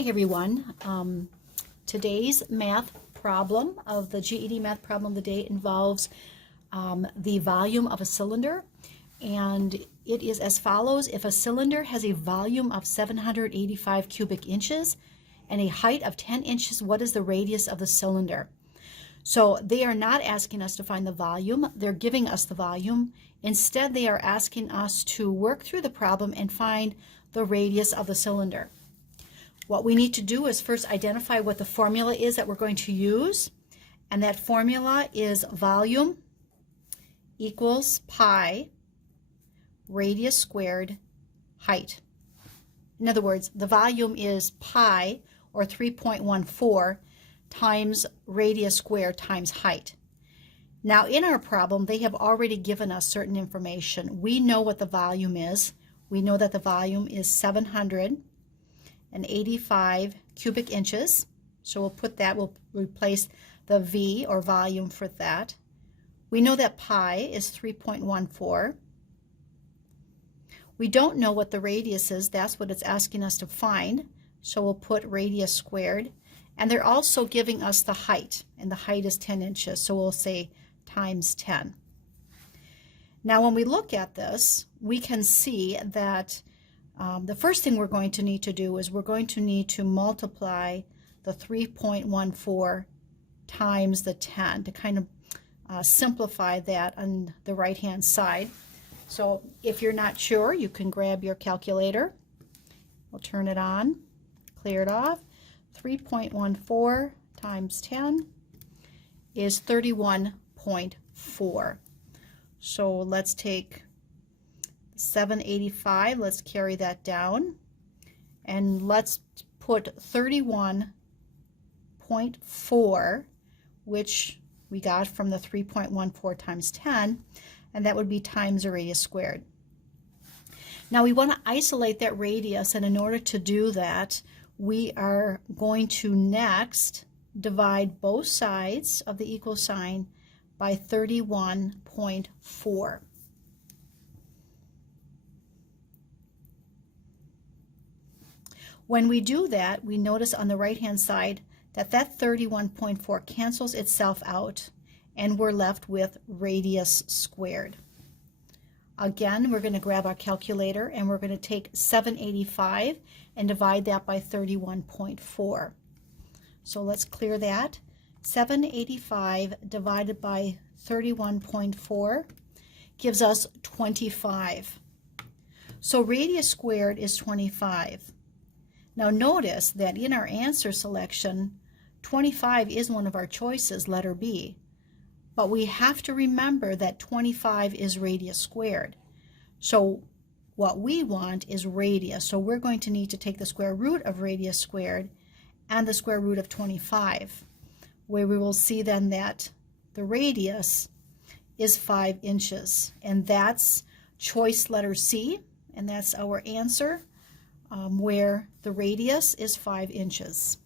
Hi everyone. Today's math problem of the GED math problem of the day involves the volume of a cylinder, and it is as follows. If a cylinder has a volume of 785 cubic inches and a height of 10 inches, what is the radius of the cylinder? So they are not asking us to find the volume, they're giving us the volume. Instead, they are asking us to work through the problem and find the radius of the cylinder. What we need to do is first identify what the formula is that we're going to use, and that formula is volume equals pi radius squared height. In other words, the volume is pi, or 3.14, times radius squared times height. Now in our problem, they have already given us certain information. We know what the volume is. We know that the volume is 785 cubic inches. So we'll put that, we'll replace the V or volume for that. We know that pi is 3.14. We don't know what the radius is. That's what it's asking us to find. So we'll put radius squared. And they're also giving us the height, and the height is 10 inches. So we'll say times 10. Now when we look at this, we can see that the first thing we're going to need to do is we're going to need to multiply the 3.14 times the 10 to kind of simplify that on the right hand side. So if you're not sure, you can grab your calculator. We'll turn it on, clear it off. 3.14 times 10 is 31.4. So let's take 785, let's carry that down, and let's put 31.4, which we got from the 3.14 times 10, and that would be times the radius squared. Now we want to isolate that radius, and in order to do that, we are going to next divide both sides of the equal sign by 31.4. When we do that, we notice on the right-hand side that that 31.4 cancels itself out, and we're left with radius squared. Again, we're going to grab our calculator, and we're going to take 785 and divide that by 31.4. So let's clear that. 785 divided by 31.4 gives us 25. So radius squared is 25. Now notice that in our answer selection, 25 is one of our choices, letter B. But we have to remember that 25 is radius squared. So what we want is radius. So we're going to need to take the square root of radius squared and the square root of 25, where we will see then that the radius is 5 inches. And that's choice letter C, and that's our answer, where the radius is 5 inches.